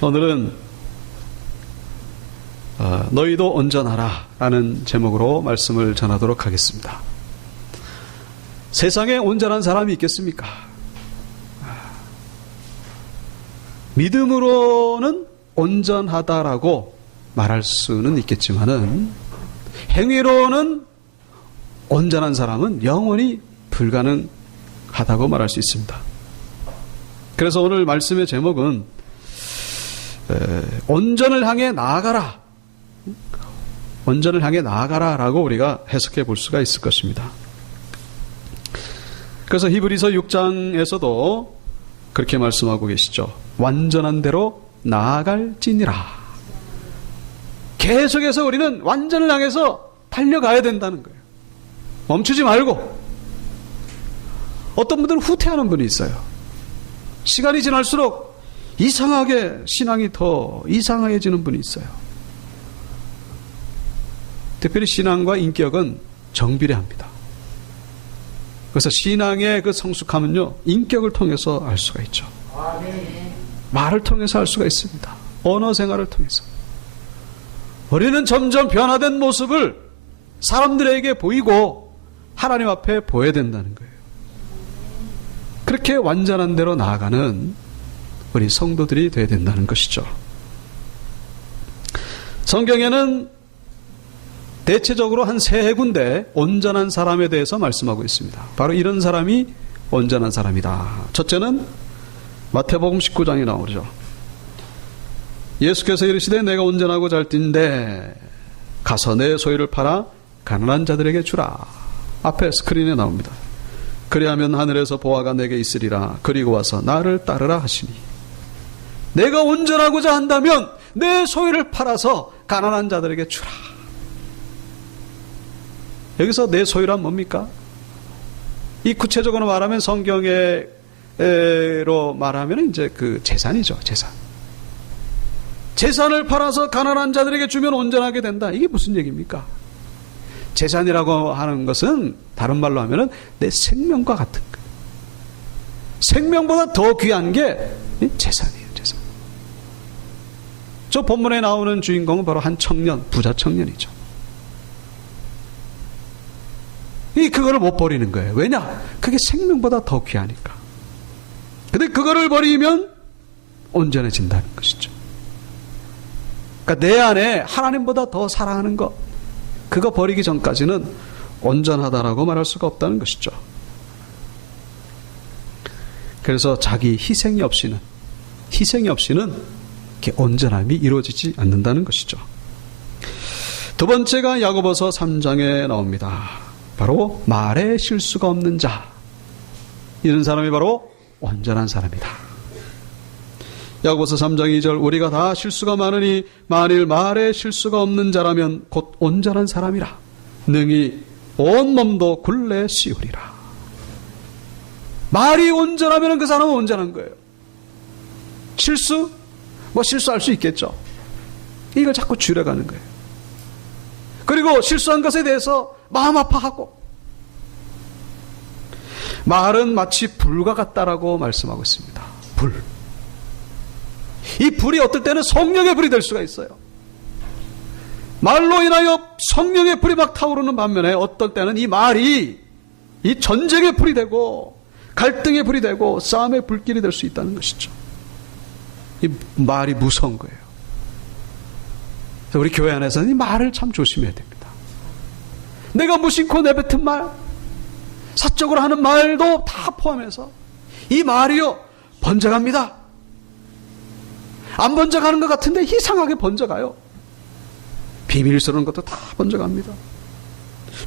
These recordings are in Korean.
오늘은 너희도 온전하라 라는 제목으로 말씀을 전하도록 하겠습니다. 세상에 온전한 사람이 있겠습니까? 믿음으로는 온전하다라고 말할 수는 있겠지만은 행위로는 온전한 사람은 영원히 불가능하다고 말할 수 있습니다. 그래서 오늘 말씀의 제목은 온전을 향해 나아가라. 온전을 향해 나아가라 라고 우리가 해석해 볼 수가 있을 것입니다. 그래서 히브리서 6장에서도 그렇게 말씀하고 계시죠. 완전한 대로 나아갈지니라. 계속해서 우리는 완전을 향해서 달려가야 된다는 거예요. 멈추지 말고. 어떤 분들은 후퇴하는 분이 있어요. 시간이 지날수록 이상하게 신앙이 더 이상해지는 분이 있어요. 특별히 신앙과 인격은 정비례합니다. 그래서 신앙의 그 성숙함은요, 인격을 통해서 알 수가 있죠. 말을 통해서 알 수가 있습니다. 언어 생활을 통해서. 우리는 점점 변화된 모습을 사람들에게 보이고 하나님 앞에 보여야 된다는 거예요. 그렇게 완전한 대로 나아가는 우리 성도들이 되어야 된다는 것이죠. 성경에는 대체적으로 한 세 군데 온전한 사람에 대해서 말씀하고 있습니다. 바로 이런 사람이 온전한 사람이다. 첫째는 마태복음 19장에 나오죠. 예수께서 이르시되 내가 온전하고 잘 뛴데 가서 내 소유를 팔아 가난한 자들에게 주라. 앞에 스크린에 나옵니다. 그리하면 하늘에서 보화가 내게 있으리라. 그리고 와서 나를 따르라 하시니. 내가 온전하고자 한다면 내 소유를 팔아서 가난한 자들에게 주라. 여기서 내 소유란 뭡니까? 이 구체적으로 말하면 성경으로 말하면 이제 그 재산이죠, 재산. 재산을 팔아서 가난한 자들에게 주면 온전하게 된다. 이게 무슨 얘기입니까? 재산이라고 하는 것은 다른 말로 하면은 내 생명과 같은 거예요. 생명보다 더 귀한 게 재산이에요, 재산. 저 본문에 나오는 주인공은 바로 한 청년, 부자 청년이죠. 그거를 못 버리는 거예요. 왜냐? 그게 생명보다 더 귀하니까. 근데 그거를 버리면 온전해진다는 것이죠. 그러니까 내 안에 하나님보다 더 사랑하는 것, 그거 버리기 전까지는 온전하다라고 말할 수가 없다는 것이죠. 그래서 자기 희생이 없이는 이렇게 온전함이 이루어지지 않는다는 것이죠. 두 번째가 야고보서 3장에 나옵니다. 바로 말에 실수가 없는 자. 이런 사람이 바로 온전한 사람이다. 야고보서 3장 2절 우리가 다 실수가 많으니 만일 말에 실수가 없는 자라면 곧 온전한 사람이라. 능히 온 몸도 굴레 씌우리라. 말이 온전하면 그 사람은 온전한 거예요. 실수? 실수할 수 있겠죠. 이걸 자꾸 줄여가는 거예요. 그리고 실수한 것에 대해서 마음 아파하고. 말은 마치 불과 같다라고 말씀하고 있습니다. 불. 이 불이 어떨 때는 성령의 불이 될 수가 있어요. 말로 인하여 성령의 불이 막 타오르는 반면에 어떨 때는 이 말이 이 전쟁의 불이 되고 갈등의 불이 되고 싸움의 불길이 될 수 있다는 것이죠. 이 말이 무서운 거예요. 그래서 우리 교회 안에서는 이 말을 참 조심해야 됩니다. 내가 무심코 내뱉은 말, 사적으로 하는 말도 다 포함해서 이 말이요 번져갑니다. 안 번져가는 것 같은데 이상하게 번져가요. 비밀스러운 것도 다 번져갑니다.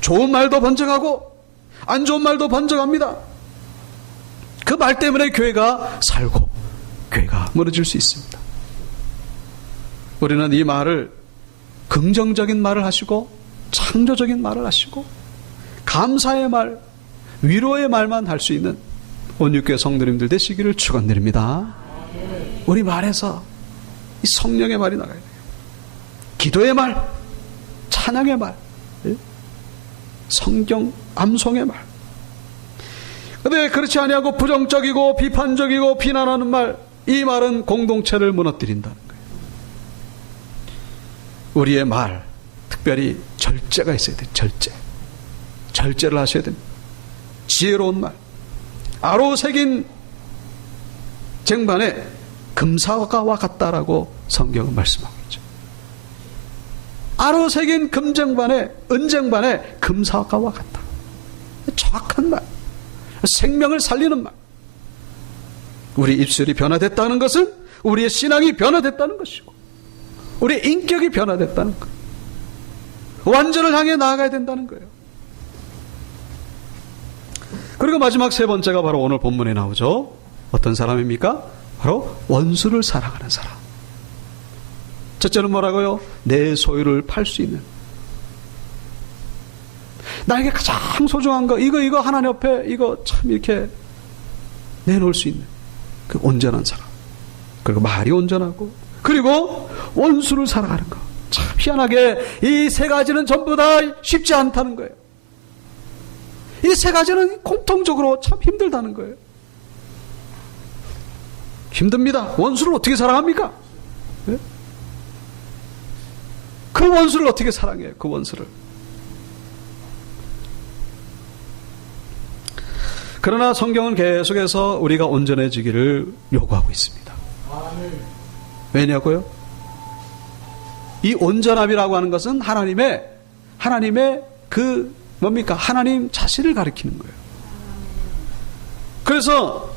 좋은 말도 번져가고 안 좋은 말도 번져갑니다. 그 말 때문에 교회가 살고 교회가 무너질 수 있습니다. 우리는 이 말을 긍정적인 말을 하시고 창조적인 말을 하시고 감사의 말, 위로의 말만 할 수 있는 온유교회 성도님들 되시기를 축원드립니다. 우리 말에서 이 성령의 말이 나가야 돼요. 기도의 말, 찬양의 말, 성경 암송의 말. 근데 그렇지 아니하고 부정적이고 비판적이고 비난하는 말, 이 말은 공동체를 무너뜨린다는 거예요. 우리의 말, 특별히 절제가 있어야 돼요. 절제를 하셔야 됩니다. 지혜로운 말. 아로 새긴 쟁반에 금사과와 같다라고 성경은 말씀하고 있죠. 아로 새긴 은쟁반에 금사과와 같다. 정확한 말. 생명을 살리는 말. 우리 입술이 변화됐다는 것은 우리의 신앙이 변화됐다는 것이고, 우리의 인격이 변화됐다는 것. 완전을 향해 나아가야 된다는 거예요. 그리고 마지막 세 번째가 바로 오늘 본문에 나오죠. 어떤 사람입니까? 바로 원수를 사랑하는 사람. 첫째는 뭐라고요? 내 소유를 팔 수 있는, 나에게 가장 소중한 거, 이거 하나님 앞에 이거 참 이렇게 내놓을 수 있는 그 온전한 사람. 그리고 말이 온전하고, 그리고 원수를 사랑하는 거. 참 희한하게 이 세 가지는 전부 다 쉽지 않다는 거예요. 이 세 가지는 공통적으로 참 힘들다는 거예요. 힘듭니다. 원수를 어떻게 사랑합니까? 네? 그 원수를 어떻게 사랑해요? 그 원수를. 그러나 성경은 계속해서 우리가 온전해지기를 요구하고 있습니다. 왜냐고요? 이 온전함이라고 하는 것은 하나님의 그 뭡니까? 하나님 자신을 가리키는 거예요. 그래서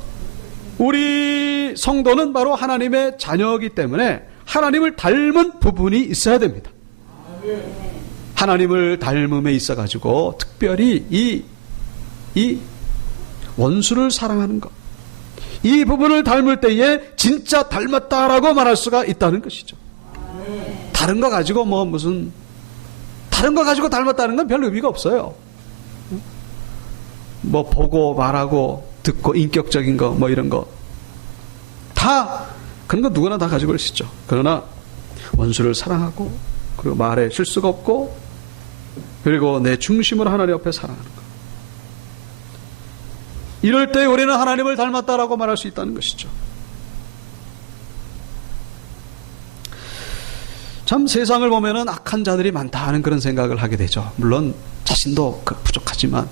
우리 성도는 바로 하나님의 자녀이기 때문에 하나님을 닮은 부분이 있어야 됩니다. 하나님을 닮음에 있어가지고 특별히 이 원수를 사랑하는 것, 이 부분을 닮을 때에 진짜 닮았다라고 말할 수가 있다는 것이죠. 다른 거 가지고 다른 거 가지고 닮았다는 건 별 의미가 없어요. 보고 말하고 듣고 인격적인 거 이런 거 다 그런 거 누구나 다 가지고 있죠. 그러나 원수를 사랑하고, 그리고 말에 실수가 없고, 그리고 내 중심으로 하나님 앞에 사랑하는 것. 이럴 때 우리는 하나님을 닮았다라고 말할 수 있다는 것이죠. 참 세상을 보면은 악한 자들이 많다 하는 그런 생각을 하게 되죠. 물론 자신도 부족하지만,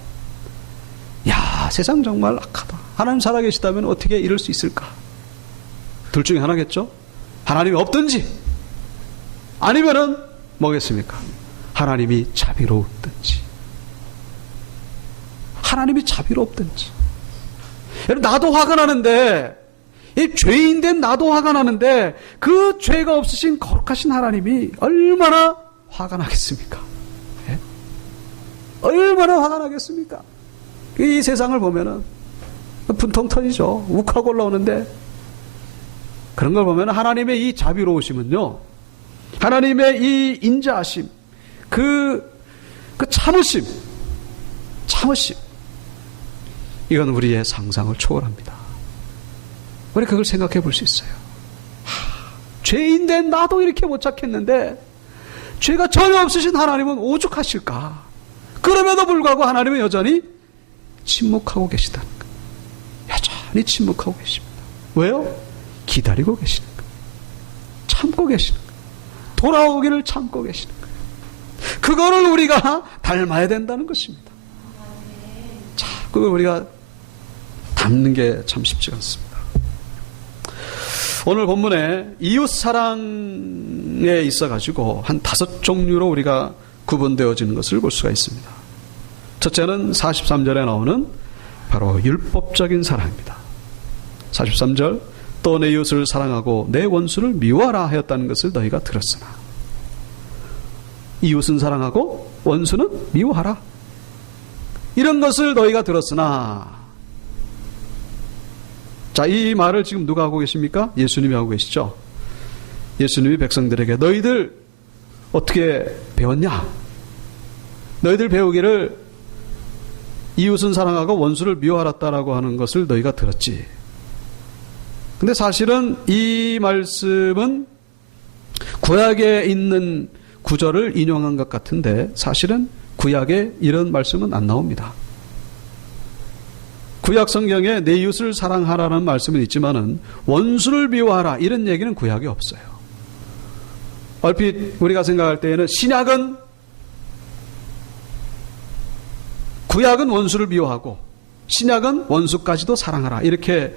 야, 세상 정말 악하다. 하나님 살아계시다면 어떻게 이럴 수 있을까? 둘 중에 하나겠죠? 하나님이 없든지, 아니면은 뭐겠습니까? 하나님이 자비롭든지. 하나님이 자비롭든지. 여러분, 나도 화가 나는데, 이 죄인된 나도 화가 나는데, 그 죄가 없으신 거룩하신 하나님이 얼마나 화가 나겠습니까? 예? 얼마나 화가 나겠습니까? 이 세상을 보면은 분통 터지죠. 욱하고 올라오는데, 그런 걸 보면 하나님의 이 자비로우심은요, 하나님의 이 인자하심, 그 참으심, 이건 우리의 상상을 초월합니다. 우리 그걸 생각해 볼 수 있어요. 죄인된 나도 이렇게 못 찾겠는데, 죄가 전혀 없으신 하나님은 오죽하실까? 그럼에도 불구하고 하나님은 여전히 침묵하고 계시다는 거예요. 여전히 침묵하고 계십니다. 왜요? 기다리고 계시는 거예요. 참고 계시는 거예요. 돌아오기를 참고 계시는 거예요. 그거를 우리가 닮아야 된다는 것입니다. 자, 그걸 우리가 닮는 게 참 쉽지 않습니다. 오늘 본문에 이웃 사랑에 있어가지고 한 5종류로 우리가 구분되어지는 것을 볼 수가 있습니다. 첫째는 43절에 나오는 바로 율법적인 사랑입니다. 43절, 또 내 이웃을 사랑하고 내 원수를 미워하라 하였다는 것을 너희가 들었으나. 이웃은 사랑하고 원수는 미워하라. 이런 것을 너희가 들었으나. 자, 이 말을 지금 누가 하고 계십니까? 예수님이 하고 계시죠. 예수님이 백성들에게 너희들 어떻게 배웠냐? 너희들 배우기를 이웃은 사랑하고 원수를 미워하랐다라고 하는 것을 너희가 들었지. 근데 사실은 이 말씀은 구약에 있는 구절을 인용한 것 같은데, 사실은 구약에 이런 말씀은 안 나옵니다. 구약 성경에 내 이웃을 사랑하라는 말씀은 있지만은 원수를 미워하라 이런 얘기는 구약에 없어요. 얼핏 우리가 생각할 때에는 구약은 원수를 미워하고 신약은 원수까지도 사랑하라 이렇게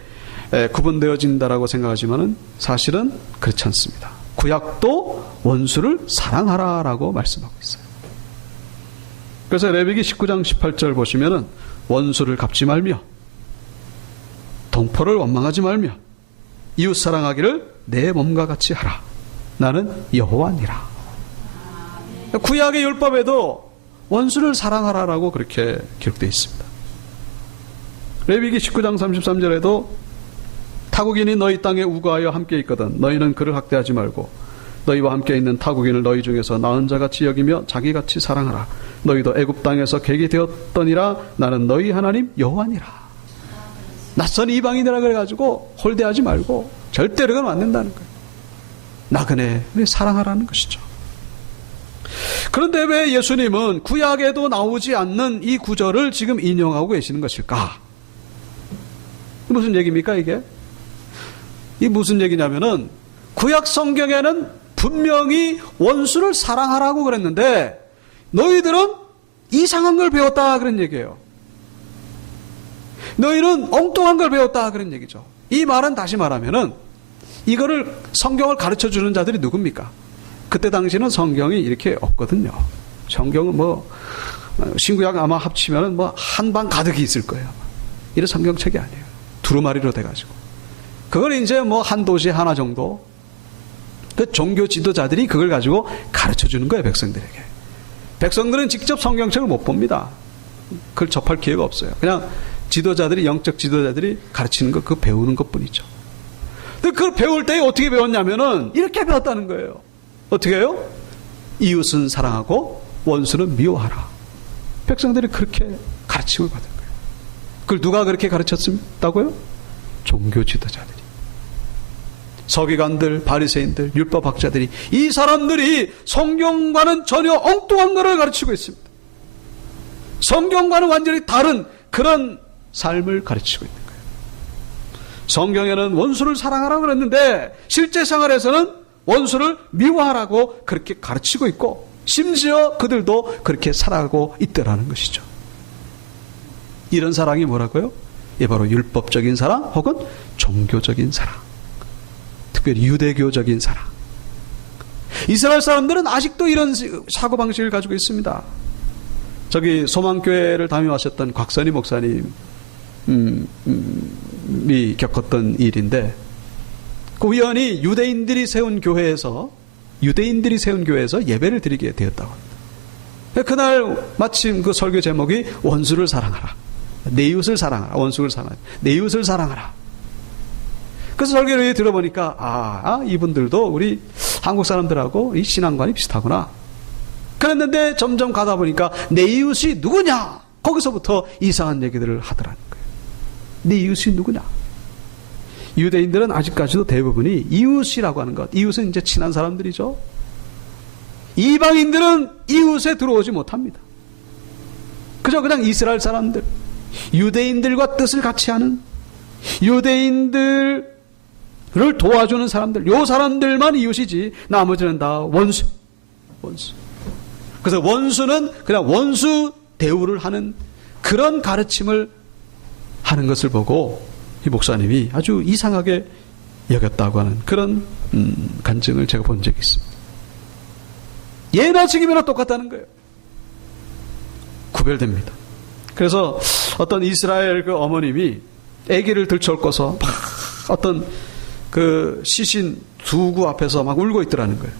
구분되어진다라고 생각하지만은 사실은 그렇지 않습니다. 구약도 원수를 사랑하라라고 말씀하고 있어요. 그래서 레위기 19장 18절 보시면은 원수를 갚지 말며 동포를 원망하지 말며 이웃 사랑하기를 내 몸과 같이 하라. 나는 여호와니라. 구약의 율법에도 원수를 사랑하라라고 그렇게 기록되어 있습니다. 레위기 19장 33절에도 타국인이 너희 땅에 우거하여 함께 있거든 너희는 그를 학대하지 말고 너희와 함께 있는 타국인을 너희 중에서 나은 자같이 여기며 자기같이 사랑하라. 너희도 애굽 땅에서 객이 되었더니라. 나는 너희 하나님 여호와니라. 낯선 이방인이라 그래가지고 홀대하지 말고 절대로 그건 안 된다는 거예요. 나그네 사랑하라는 것이죠. 그런데 왜 예수님은 구약에도 나오지 않는 이 구절을 지금 인용하고 계시는 것일까? 무슨 얘기입니까 이게? 이 무슨 얘기냐면은 구약 성경에는 분명히 원수를 사랑하라고 그랬는데 너희들은 이상한 걸 배웠다 그런 얘기예요. 너희는 엉뚱한 걸 배웠다 그런 얘기죠. 이 말은 다시 말하면은 이거를 성경을 가르쳐 주는 자들이 누굽니까? 그때 당시는 성경이 이렇게 없거든요. 성경은 신구약 아마 합치면은 한방 가득이 있을 거예요. 이런 성경책이 아니에요. 두루마리로 돼가지고. 그걸 이제 한 도시 하나 정도 그 종교 지도자들이 그걸 가지고 가르쳐 주는 거예요, 백성들에게. 백성들은 직접 성경책을 못 봅니다. 그걸 접할 기회가 없어요. 그냥 지도자들이, 영적 지도자들이 가르치는 거, 그거 배우는 것 뿐이죠. 근데 그걸 배울 때 어떻게 배웠냐면은 이렇게 배웠다는 거예요. 어떻게 해요? 이웃은 사랑하고 원수는 미워하라. 백성들이 그렇게 가르침을 받은 거예요. 그걸 누가 그렇게 가르쳤다고요? 종교 지도자들이. 서기관들, 바리새인들, 율법학자들이, 이 사람들이 성경과는 전혀 엉뚱한 것을 가르치고 있습니다. 성경과는 완전히 다른 그런 삶을 가르치고 있는 거예요. 성경에는 원수를 사랑하라고 그랬는데 실제 생활에서는 원수를 미워하라고 그렇게 가르치고 있고 심지어 그들도 그렇게 살아가고 있더라는 것이죠. 이런 사랑이 뭐라고요? 이 바로 율법적인 사랑 혹은 종교적인 사랑, 특별히 유대교적인 사랑. 이스라엘 사람들은 아직도 이런 사고방식을 가지고 있습니다. 저기 소망교회를 담임하셨던 곽선희 목사님이 겪었던 일인데, 그 우연히 유대인들이 세운 교회에서 예배를 드리게 되었다고 합니다. 그날 마침 그 설교 제목이 원수를 사랑하라, 내 이웃을 사랑하라, 원수를 사랑하라, 내 이웃을 사랑하라. 그래서 설교를 들어보니까 이분들도 우리 한국 사람들하고 이 신앙관이 비슷하구나. 그랬는데 점점 가다 보니까 내 이웃이 누구냐? 거기서부터 이상한 얘기들을 하더라는 거예요. 내 이웃이 누구냐? 유대인들은 아직까지도 대부분이 이웃이라고 하는 것, 이웃은 이제 친한 사람들이죠. 이방인들은 이웃에 들어오지 못합니다. 그냥 이스라엘 사람들, 유대인들과 뜻을 같이 하는, 유대인들을 도와주는 사람들, 요 사람들만 이웃이지 나머지는 다 원수. 그래서 원수는 그냥 원수 대우를 하는 그런 가르침을 하는 것을 보고 이 목사님이 아주 이상하게 여겼다고 하는 그런 간증을 제가 본 적이 있습니다. 예나 지금이나 똑같다는 거예요. 구별됩니다. 그래서 어떤 이스라엘 그 어머님이 아기를 들쳐올고서 막 어떤 그 시신 두구 앞에서 막 울고 있더라는 거예요.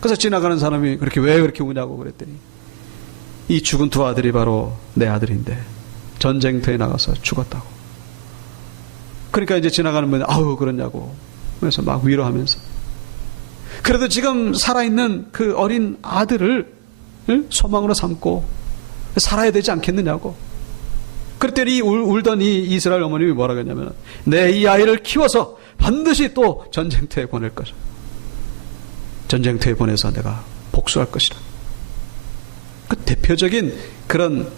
그래서 지나가는 사람이 왜 그렇게 우냐고 그랬더니 이 죽은 두 아들이 바로 내 아들인데 전쟁터에 나가서 죽었다고. 그러니까 이제 지나가는 분이 아우 그러냐고 그래서 막 위로하면서, 그래도 지금 살아있는 그 어린 아들을 소망으로 삼고 살아야 되지 않겠느냐고. 그랬더니 울던 이 이스라엘 어머님이 뭐라고 했냐면, 내 이 아이를 키워서 반드시 또 전쟁터에 보낼 것이다. 전쟁터에 보내서 내가 복수할 것이다. 그 대표적인 그런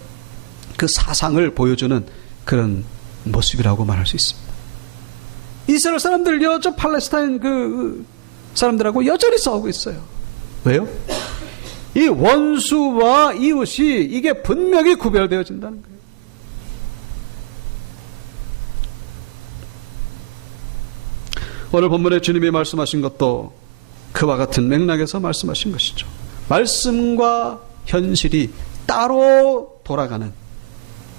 그 사상을 보여주는 그런 모습이라고 말할 수 있습니다. 이스라엘 사람들 여전 팔레스타인 그 사람들하고 여전히 싸우고 있어요. 왜요? 이 원수와 이웃이 이게 분명히 구별되어진다는 거예요. 오늘 본문에 주님이 말씀하신 것도 그와 같은 맥락에서 말씀하신 것이죠. 말씀과 현실이 따로 돌아가는,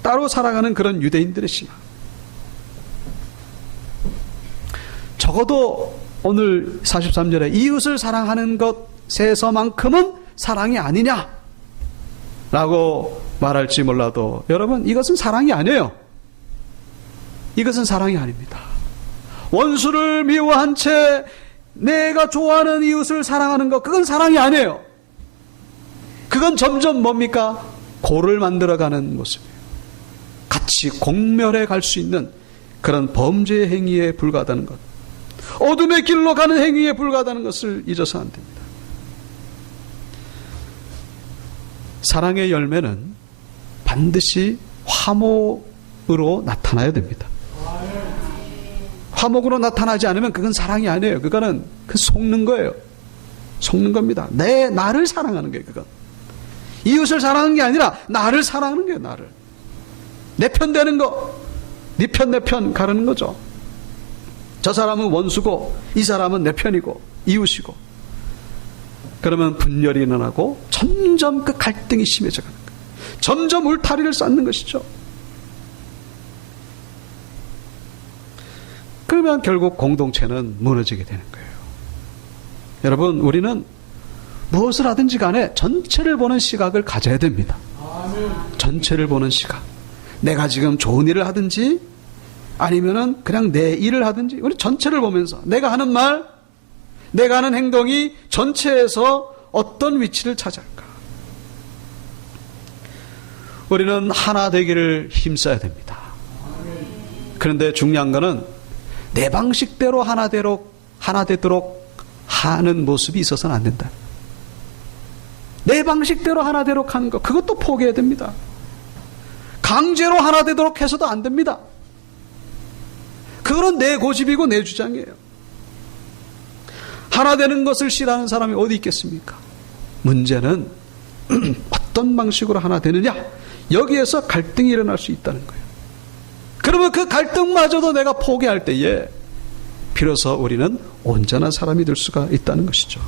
따로 살아가는 그런 유대인들의 신앙. 적어도 오늘 43절에 이웃을 사랑하는 것에서만큼은 사랑이 아니냐 라고 말할지 몰라도 여러분, 이것은 사랑이 아니에요. 이것은 사랑이 아닙니다. 원수를 미워한 채 내가 좋아하는 이웃을 사랑하는 것, 그건 사랑이 아니에요. 그건 점점 뭡니까? 고를 만들어가는 모습이에요. 같이 공멸해 갈 수 있는 그런 범죄의 행위에 불과하다는 것, 어둠의 길로 가는 행위에 불과하다는 것을 잊어서 안 됩니다. 사랑의 열매는 반드시 화목으로 나타나야 됩니다. 화목으로 나타나지 않으면 그건 사랑이 아니에요. 그거는 속는 거예요. 속는 겁니다. 나를 사랑하는 거예요. 그건 이웃을 사랑하는 게 아니라 나를 사랑하는 거예요. 나를. 내 편 되는 거, 네 편 내 편 가르는 거죠. 저 사람은 원수고 이 사람은 내 편이고 이웃이고, 그러면 분열이 일어나고 점점 그 갈등이 심해져 가는 거예요. 점점 울타리를 쌓는 것이죠. 그러면 결국 공동체는 무너지게 되는 거예요. 여러분, 우리는 무엇을 하든지 간에 전체를 보는 시각을 가져야 됩니다. 전체를 보는 시각. 내가 지금 좋은 일을 하든지 아니면은 그냥 내 일을 하든지 우리 전체를 보면서 내가 하는 말, 내가 하는 행동이 전체에서 어떤 위치를 차지할까. 우리는 하나 되기를 힘써야 됩니다. 그런데 중요한 거는 내 방식대로 하나 되도록 하는 모습이 있어서는 안 된다. 내 방식대로 하나 되도록 하는 것, 그것도 포기해야 됩니다. 강제로 하나 되도록 해서도 안 됩니다. 그거는 내 고집이고 내 주장이에요. 하나 되는 것을 싫어하는 사람이 어디 있겠습니까? 문제는 어떤 방식으로 하나 되느냐, 여기에서 갈등이 일어날 수 있다는 거예요. 그러면 그 갈등마저도 내가 포기할 때에 비로소 우리는 온전한 사람이 될 수가 있다는 것이죠.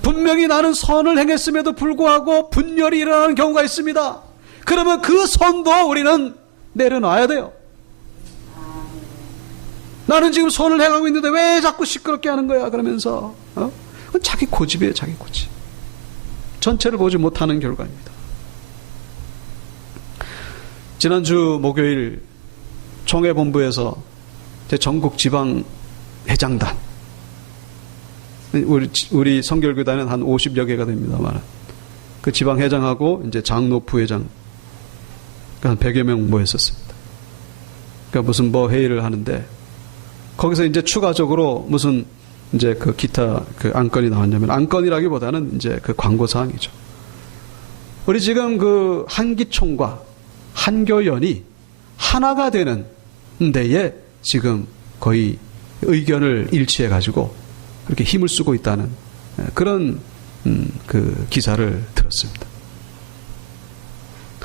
분명히 나는 선을 행했음에도 불구하고 분열이 일어나는 경우가 있습니다. 그러면 그 선도 우리는 내려놔야 돼요. 나는 지금 선을 행하고 있는데 왜 자꾸 시끄럽게 하는 거야? 그러면서 그건 자기 고집이에요. 자기 고집. 전체를 보지 못하는 결과입니다. 지난주 목요일 총회본부에서 전국 지방 회장단, 우리 성결교단은 한 50여 개가 됩니다만, 그 지방 회장하고 이제 장로 부회장 한 100여 명 모였었습니다. 그러니까 무슨 회의를 하는데, 거기서 이제 추가적으로 무슨 이제 그 기타 그 안건이 나왔냐면, 안건이라기보다는 이제 그 광고 사항이죠. 우리 지금 그 한기총과 한교연이 하나가 되는 데에 지금 거의 의견을 일치해 가지고 그렇게 힘을 쓰고 있다는 그런 그 기사를 들었습니다.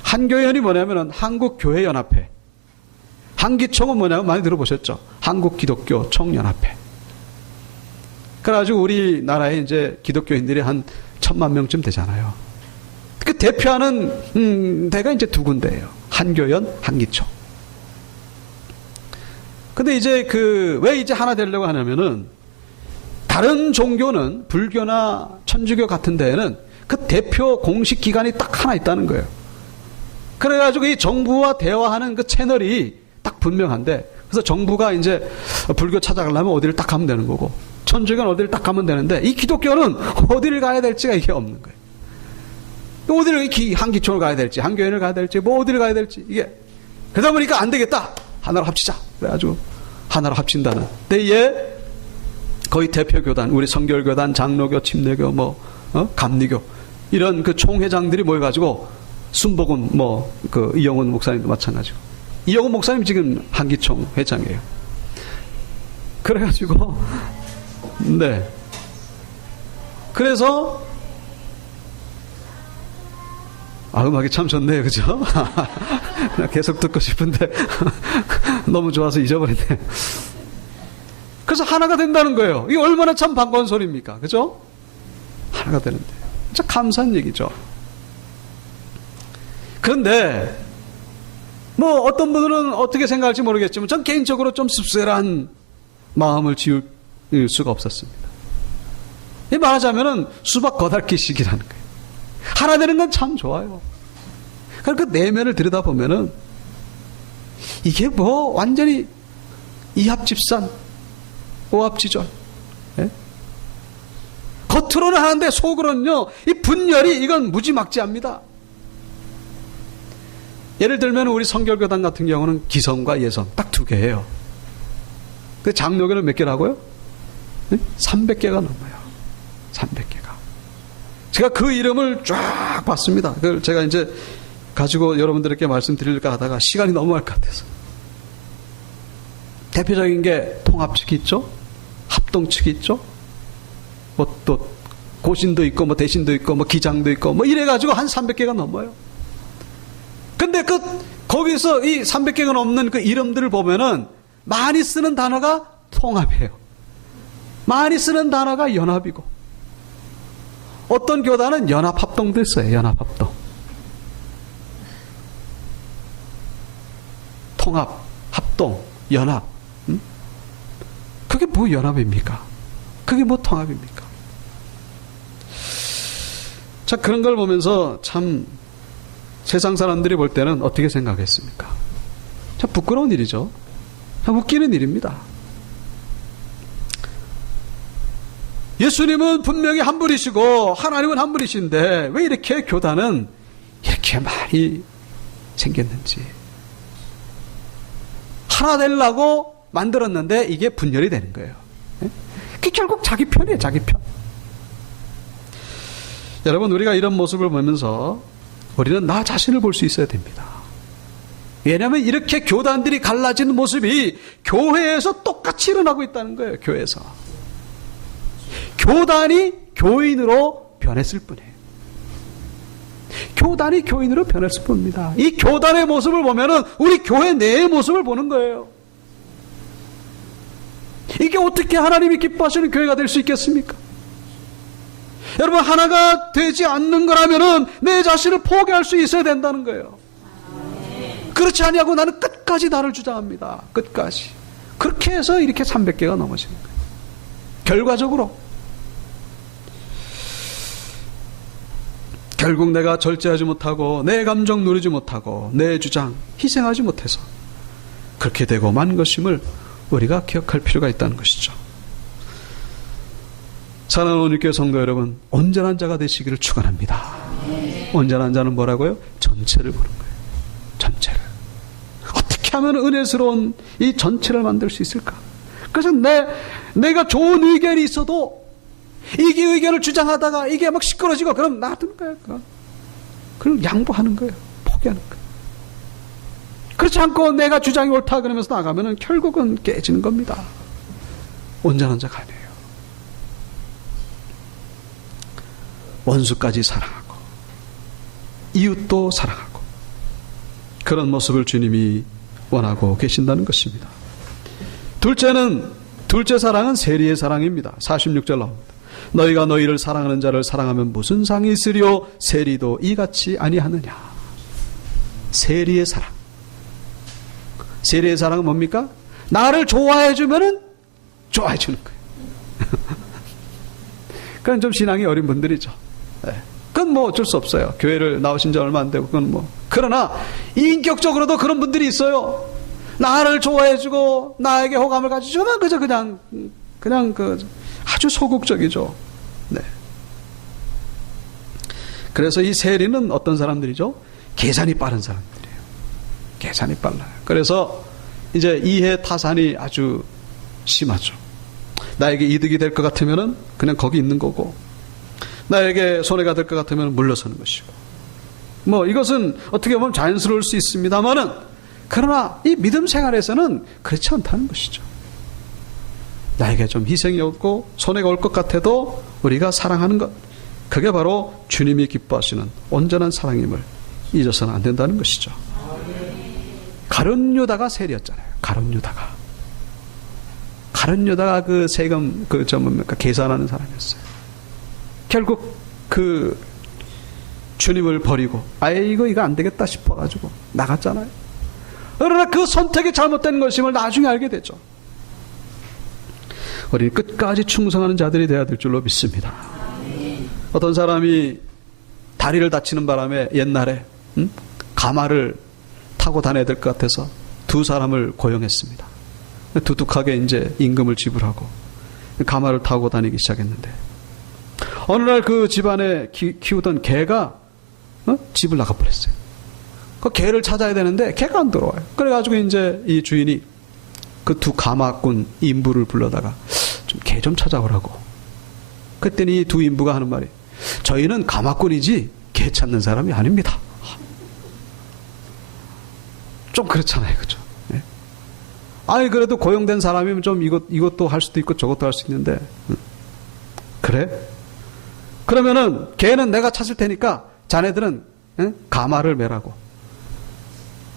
한교연이 뭐냐면은 한국교회연합회, 한기총은 뭐냐면 많이 들어보셨죠? 한국기독교 총연합회. 그래가지고 우리나라에 이제 기독교인들이 한 1,000만 명쯤 되잖아요. 그 대표하는 데가 이제 두 군데예요. 한교연, 한기총. 근데 이제 왜 이제 하나 되려고 하냐면은, 다른 종교는 불교나 천주교 같은 데에는 그 대표 공식 기관이 딱 하나 있다는 거예요. 그래가지고 이 정부와 대화하는 그 채널이 딱 분명한데, 그래서 정부가 이제 불교 찾아가려면 어디를 딱 가면 되는 거고, 천주교는 어디를 딱 가면 되는데, 이 기독교는 어디를 가야 될지가 이게 없는 거예요. 어디를 한기총을 가야 될지, 한교연을 가야 될지, 어디를 가야 될지, 이게. 그러다 보니까 안 되겠다. 하나로 합치자. 그래가지고 하나로 합친다는 때에 거의 대표 교단, 우리 성결교단, 장로교, 침례교, 감리교, 이런 그 총회장들이 모여가지고 순복음 이영훈 목사님도 마찬가지고. 이영훈 목사님 지금 한기총 회장이에요. 그래가지고 네. 그래서 음악이 참 좋네요, 그죠? 계속 듣고 싶은데 너무 좋아서 잊어버렸네. 그래서 하나가 된다는 거예요. 이게 얼마나 참 반가운 소리입니까, 그죠? 하나가 되는데 진짜 감사한 얘기죠. 그런데 어떤 분들은 어떻게 생각할지 모르겠지만 전 개인적으로 좀 씁쓸한 마음을 지울 수가 없었습니다. 말하자면은 수박 겉핥기식이라는 거예요. 하나 되는 건 참 좋아요. 그러니까 그 내면을 들여다보면은 이게 완전히 이합집산, 오합지졸. 예? 겉으로는 하는데 속으로는요, 이 분열이 이건 무지막지합니다. 예를 들면 우리 성결교단 같은 경우는 기성과 예성 딱 2개예요. 근데 장로교는 몇 개라고요? 300개가 넘어요. 300개가. 제가 그 이름을 쫙 봤습니다. 그걸 제가 이제 가지고 여러분들에게 말씀드릴까 하다가 시간이 너무 할 것 같아서. 대표적인 게 통합측이 있죠. 합동측이 있죠. 또 고신도 있고 대신도 있고 기장도 있고 이래가지고 한 300개가 넘어요. 근데 거기서 이 300개가 넘는 그 이름들을 보면은 많이 쓰는 단어가 통합이에요. 많이 쓰는 단어가 연합이고, 어떤 교단은 연합합동도 있어요. 연합합동. 통합, 합동, 연합. 그게 뭐 연합입니까? 그게 뭐 통합입니까? 자, 그런 걸 보면서 참 세상 사람들이 볼 때는 어떻게 생각했습니까? 참 부끄러운 일이죠. 참 웃기는 일입니다. 예수님은 분명히 한 분이시고 하나님은 한 분이신데 왜 이렇게 교단은 이렇게 많이 생겼는지. 하나 되려고 만들었는데 이게 분열이 되는 거예요. 그게 결국 자기 편이에요. 자기 편. 여러분, 우리가 이런 모습을 보면서 우리는 나 자신을 볼 수 있어야 됩니다. 왜냐하면 이렇게 교단들이 갈라지는 모습이 교회에서 똑같이 일어나고 있다는 거예요. 교회에서. 교단이 교인으로 변했을 뿐이에요. 교단이 교인으로 변했을 뿐입니다. 이 교단의 모습을 보면은 우리 교회 내의 모습을 보는 거예요. 이게 어떻게 하나님이 기뻐하시는 교회가 될 수 있겠습니까? 여러분, 하나가 되지 않는 거라면은 내 자신을 포기할 수 있어야 된다는 거예요. 그렇지 아니하고 나는 끝까지 나를 주장합니다. 끝까지. 그렇게 해서 이렇게 300개가 넘어지는 거예요. 결과적으로 결국 내가 절제하지 못하고 내 감정 누리지 못하고 내 주장 희생하지 못해서 그렇게 되고 만 것임을 우리가 기억할 필요가 있다는 것이죠. 사랑하는 온유교회 성도 여러분, 온전한 자가 되시기를 축원합니다. 온전한 자는 뭐라고요? 전체를 보는 거예요. 전체를. 어떻게 하면 은혜스러운 이 전체를 만들 수 있을까? 그래서 내가 좋은 의견이 있어도 이게 의견을 주장하다가 이게 막 시끄러지고 그럼 놔두는 거예요. 그럼 양보하는 거예요. 포기하는 거예요. 그렇지 않고 내가 주장이 옳다 그러면서 나가면은 결국은 깨지는 겁니다. 온전한 자가 아니에요. 원수까지 사랑하고 이웃도 사랑하고 그런 모습을 주님이 원하고 계신다는 것입니다. 둘째 사랑은 세리의 사랑입니다. 46절 나옵니다. 너희가 너희를 사랑하는 자를 사랑하면 무슨 상이 있으리요? 세리도 이같이 아니하느냐. 세리의 사랑. 세리의 사랑은 뭡니까? 나를 좋아해 주면은 좋아해 주는 거예요. 그건 좀 신앙이 어린 분들이죠. 네. 그건 뭐 어쩔 수 없어요. 교회를 나오신 지 얼마 안 되고 그건 뭐. 그러나 인격적으로도 그런 분들이 있어요. 나를 좋아해 주고 나에게 호감을 가지주면 그저 그냥 아주 소극적이죠. 네. 그래서 이 세리는 어떤 사람들이죠? 계산이 빠른 사람들이에요. 계산이 빨라요. 그래서 이제 이해 타산이 아주 심하죠. 나에게 이득이 될 것 같으면은 그냥 거기 있는 거고, 나에게 손해가 될 것 같으면 물러서는 것이고, 뭐 이것은 어떻게 보면 자연스러울 수 있습니다만은, 그러나 이 믿음 생활에서는 그렇지 않다는 것이죠. 나에게 좀 희생이 없고 손해가 올 것 같아도 우리가 사랑하는 것, 그게 바로 주님이 기뻐하시는 온전한 사랑임을 잊어서는 안 된다는 것이죠. 가룟 유다가 세리였잖아요. 가룟 유다가 그 세금 계산하는 사람이었어요. 결국 그 주님을 버리고 이거 안 되겠다 싶어가지고 나갔잖아요. 그러나 그 선택이 잘못된 것임을 나중에 알게 되죠. 우리는 끝까지 충성하는 자들이 되어야 될 줄로 믿습니다. 어떤 사람이 다리를 다치는 바람에 옛날에 가마를 타고 다녀야 될 것 같아서 두 사람을 고용했습니다. 두둑하게 이제 임금을 지불하고 가마를 타고 다니기 시작했는데, 어느 날 그 집안에 키우던 개가 집을 나가버렸어요. 그 개를 찾아야 되는데 개가 안 들어와요. 그래가지고 이제 이 주인이 그 두 가마꾼 인부를 불러다가 좀 개 좀 찾아오라고. 그랬더니 이 두 인부가 하는 말이, 저희는 가마꾼이지 개 찾는 사람이 아닙니다. 좀 그렇잖아요, 그죠? 네. 그래도 고용된 사람이면 좀 이것도 할 수도 있고 저것도 할 수 있는데, 그래? 그러면은 개는 내가 찾을 테니까 자네들은 가마를 매라고.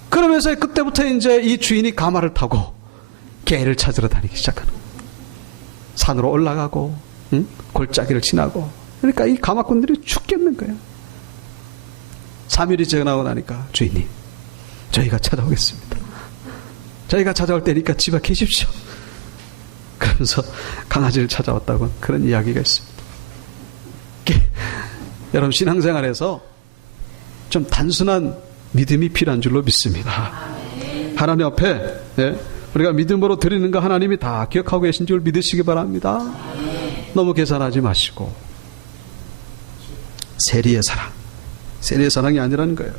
그러면서 그때부터 이제 이 주인이 가마를 타고 개를 찾으러 다니기 시작하는 거예요. 산으로 올라가고 골짜기를 지나고. 그러니까 이 가마꾼들이 죽겠는 거예요. 3일이 지나고 나니까, 주인님, 저희가 찾아오겠습니다. 저희가 찾아올 때니까 집에 계십시오. 그러면서 강아지를 찾아왔다고 그런 이야기가 있습니다. 여러분, 신앙생활에서 좀 단순한 믿음이 필요한 줄로 믿습니다. 하나님 앞에 우리가 믿음으로 드리는 거 하나님이 다 기억하고 계신 줄 믿으시기 바랍니다. 너무 계산하지 마시고, 세리의 사랑이 아니라는 거예요.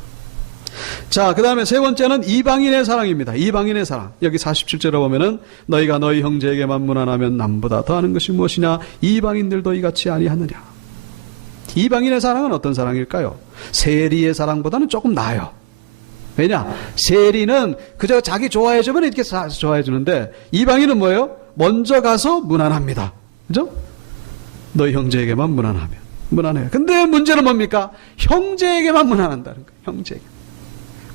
자, 그 다음에 세 번째는 이방인의 사랑입니다. 이방인의 사랑. 여기 47절에 보면은, 너희가 너희 형제에게만 무난하면 남보다 더하는 것이 무엇이냐? 이방인들도 이같이 아니하느냐? 이방인의 사랑은 어떤 사랑일까요? 세리의 사랑보다는 조금 나아요. 왜냐? 세리는 그저 자기 좋아해주면 이렇게 좋아해주는데, 이방인은 뭐예요? 먼저 가서 무난합니다. 그죠? 너희 형제에게만 무난해요. 근데 문제는 뭡니까? 형제에게만 무난한다는 거예요. 형제에게.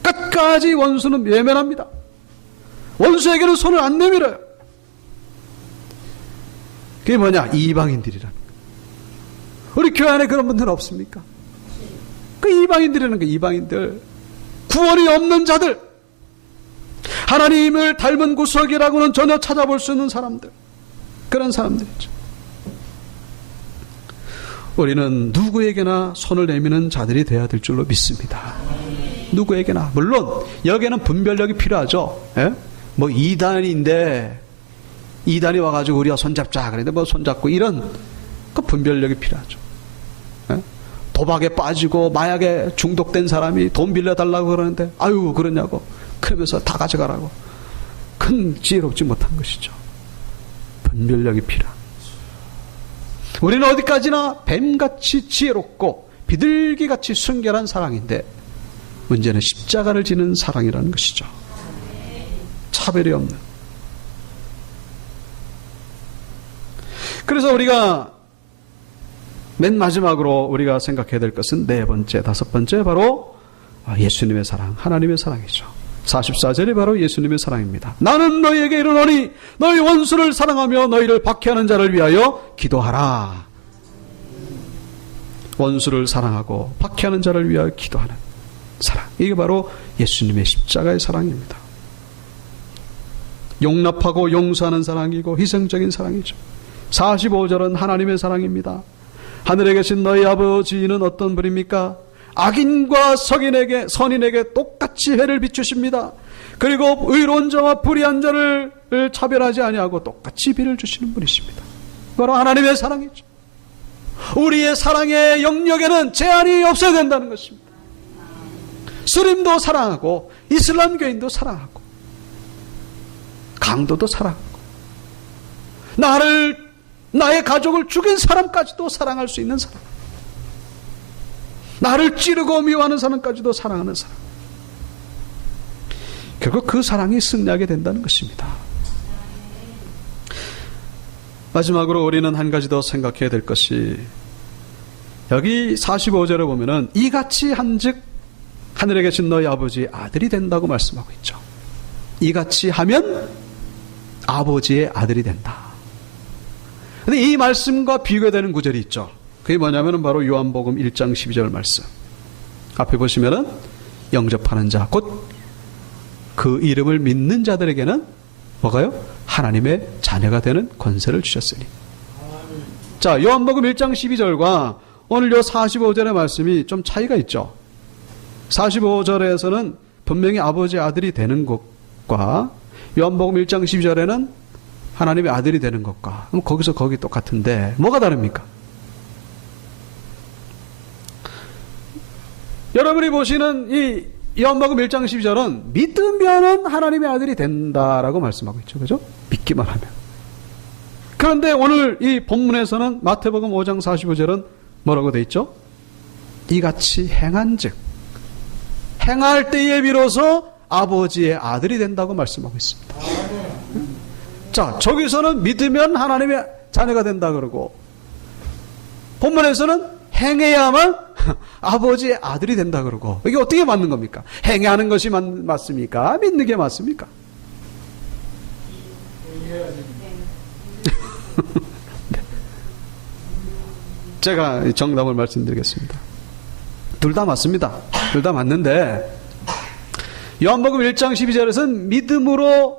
끝까지 원수는 외면합니다. 원수에게는 손을 안 내밀어요. 그게 뭐냐? 이방인들이라는 거예요. 우리 교회 안에 그런 분들은 없습니까? 그 이방인들이라는 거예요. 이방인들. 구원이 없는 자들, 하나님을 닮은 구석이라고는 전혀 찾아볼 수 없는 사람들, 그런 사람들이죠. 우리는 누구에게나 손을 내미는 자들이 되어야 될 줄로 믿습니다. 누구에게나. 물론 여기에는 분별력이 필요하죠. 예? 뭐 이단인데 이단이 와가지고 우리가 손잡자 그랬는데 뭐 손잡고, 이런 그 분별력이 필요하죠. 예? 도박에 빠지고 마약에 중독된 사람이 돈 빌려달라고 그러는데 아유 그러냐고 그러면서 다 가져가라고. 큰 지혜롭지 못한 것이죠. 분별력이 필요한. 우리는 어디까지나 뱀같이 지혜롭고 비둘기같이 순결한 사랑인데, 문제는 십자가를 지는 사랑이라는 것이죠. 차별이 없는. 그래서 우리가 맨 마지막으로 우리가 생각해야 될 것은 네 번째, 다섯 번째, 바로 예수님의 사랑, 하나님의 사랑이죠. 44절이 바로 예수님의 사랑입니다. 나는 너희에게 이르노니 너희 원수를 사랑하며 너희를 박해하는 자를 위하여 기도하라. 원수를 사랑하고 박해하는 자를 위하여 기도하는 사랑, 이게 바로 예수님의 십자가의 사랑입니다. 용납하고 용서하는 사랑이고 희생적인 사랑이죠. 45절은 하나님의 사랑입니다. 하늘에 계신 너희 아버지는 어떤 분입니까? 악인과 선인에게 똑같이 해를 비추십니다. 그리고 의로운 자와 불의한 자를 차별하지 아니하고 똑같이 비를 주시는 분이십니다. 바로 하나님의 사랑이죠. 우리의 사랑의 영역에는 제한이 없어야 된다는 것입니다. 스림도 사랑하고 이슬람교인도 사랑하고 강도도 사랑하고 나의 가족을 죽인 사람까지도 사랑할 수 있는 사람, 나를 찌르고 미워하는 사람까지도 사랑하는 사람. 결국 그 사랑이 승리하게 된다는 것입니다. 마지막으로 우리는 한 가지 더 생각해야 될 것이, 여기 45절에 보면은 이같이 한즉 하늘에 계신 너희 아버지의 아들이 된다고 말씀하고 있죠. 이같이 하면 아버지의 아들이 된다. 근데 이 말씀과 비교되는 구절이 있죠. 그게 뭐냐면은 바로 요한복음 1장 12절 말씀. 앞에 보시면은 영접하는 자, 곧 그 이름을 믿는 자들에게는 뭐가요? 하나님의 자녀가 되는 권세를 주셨으니. 자, 요한복음 1장 12절과 오늘 요 45절의 말씀이 좀 차이가 있죠. 45절에서는 분명히 아버지의 아들이 되는 것과 요한복음 1장 12절에는 하나님의 아들이 되는 것과, 그럼 거기서 거기 똑같은데 뭐가 다릅니까? 여러분이 보시는 이 요한복음 1장 12절은 믿으면은 하나님의 아들이 된다라고 말씀하고 있죠. 그죠? 믿기만 하면. 그런데 오늘 이 본문에서는 마태복음 5장 45절은 뭐라고 돼 있죠? 이같이 행한즉, 행할 때에 비로소 아버지의 아들이 된다고 말씀하고 있습니다. 자, 저기서는 믿으면 하나님의 자녀가 된다 그러고, 본문에서는 행해야만 아버지의 아들이 된다 그러고, 이게 어떻게 맞는 겁니까? 행해야 하는 것이 맞습니까? 믿는 게 맞습니까? 제가 정답을 말씀드리겠습니다. 둘 다 맞습니다. 둘 다 맞는데, 요한복음 1장 12절에서는 믿음으로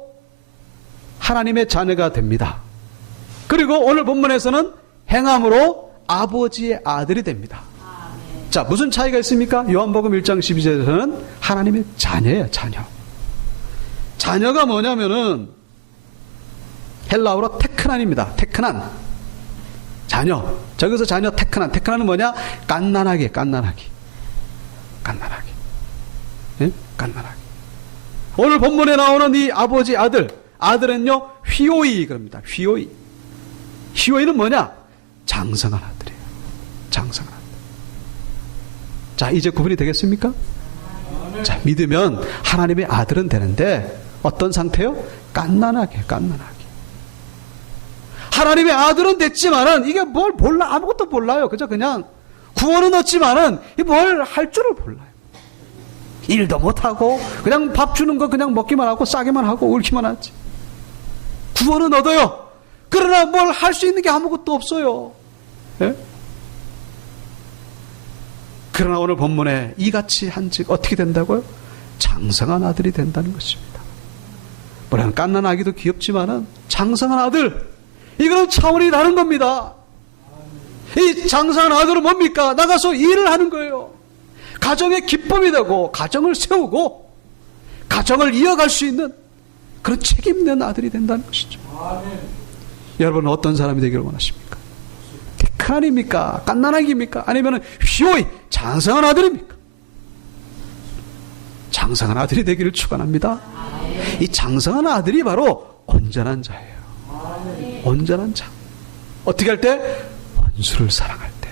하나님의 자녀가 됩니다. 그리고 오늘 본문에서는 행함으로 아버지의 아들이 됩니다. 자, 무슨 차이가 있습니까? 요한복음 1장 12절에서는 하나님의 자녀예요, 자녀. 자녀가 뭐냐면은 헬라어로 테크난입니다. 테크난. 자녀. 저기서 자녀 테크난. 테크난은 뭐냐? 깐난하게, 깐난하게. 깐난하게. 예? 깐난하게. 오늘 본문에 나오는 이 아버지 아들. 아들은요, 휘오이 그럽니다. 휘오이. 휘오이는 뭐냐? 장성한 아들이에요. 장성한 아들. 자, 이제 구분이 되겠습니까? 자, 믿으면 하나님의 아들은 되는데 어떤 상태요? 깐난하게, 깐난하게. 하나님의 아들은 됐지만은 이게 뭘 몰라, 아무것도 몰라요. 그냥 구원은 얻지만은 뭘 할 줄을 몰라요. 일도 못하고 그냥 밥 주는 거 그냥 먹기만 하고 싸기만 하고 옳기만 하지. 구원은 얻어요. 그러나 뭘 할 수 있는 게 아무것도 없어요. 예? 그러나 오늘 본문에 이같이 한즉 어떻게 된다고요? 장성한 아들이 된다는 것입니다. 물론 깐난아기도 귀엽지만은 장성한 아들, 이거는 차원이 다른 겁니다. 이 장성한 아들은 뭡니까? 나가서 일을 하는 거예요. 가정의 기쁨이 되고 가정을 세우고 가정을 이어갈 수 있는 그런 책임 있는 아들이 된다는 것이죠. 여러분은 어떤 사람이 되기를 원하십니까? 테크난입니까? 깐난아기입니까? 아니면 휘오이 장성한 아들입니까? 장성한 아들이 되기를 축원합니다. 이 장성한 아들이 바로 온전한 자예요. 온전한 자. 어떻게 할 때? 원수를 사랑할 때.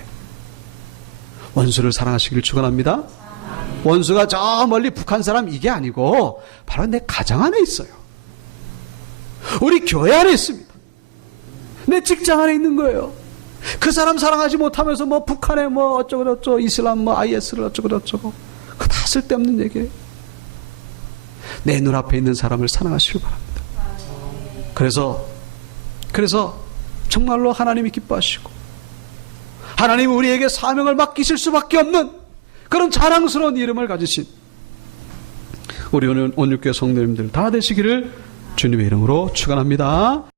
원수를 사랑하시기를 축원합니다. 원수가 저 멀리 북한 사람 이게 아니고 바로 내 가정 안에 있어요. 우리 교회 안에 있습니다. 내 직장 안에 있는 거예요. 그 사람 사랑하지 못하면서 뭐 북한에 뭐 어쩌고저쩌고 이슬람 뭐 IS를 어쩌고저쩌고 그거 다 쓸데없는 얘기예요. 내 눈앞에 있는 사람을 사랑하시길 바랍니다. 그래서 정말로 하나님이 기뻐하시고 하나님이 우리에게 사명을 맡기실 수밖에 없는 그런 자랑스러운 이름을 가지신 우리 온유교회 성도님들 다 되시기를 주님의 이름으로 축원합니다.